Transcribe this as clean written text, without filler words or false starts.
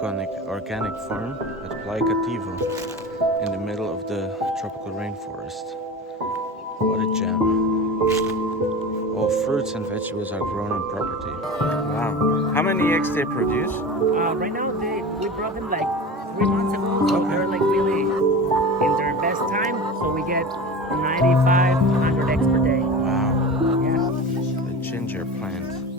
organic farm at Playa Cativo in the middle of the tropical rainforest. What a gem. All fruits and vegetables are grown on property. Wow. How many eggs they produce? Right now, we brought them like 3 months ago, so they're like really in their best time. So we get 95 to 100 eggs per day. Wow. Yeah. The ginger plant.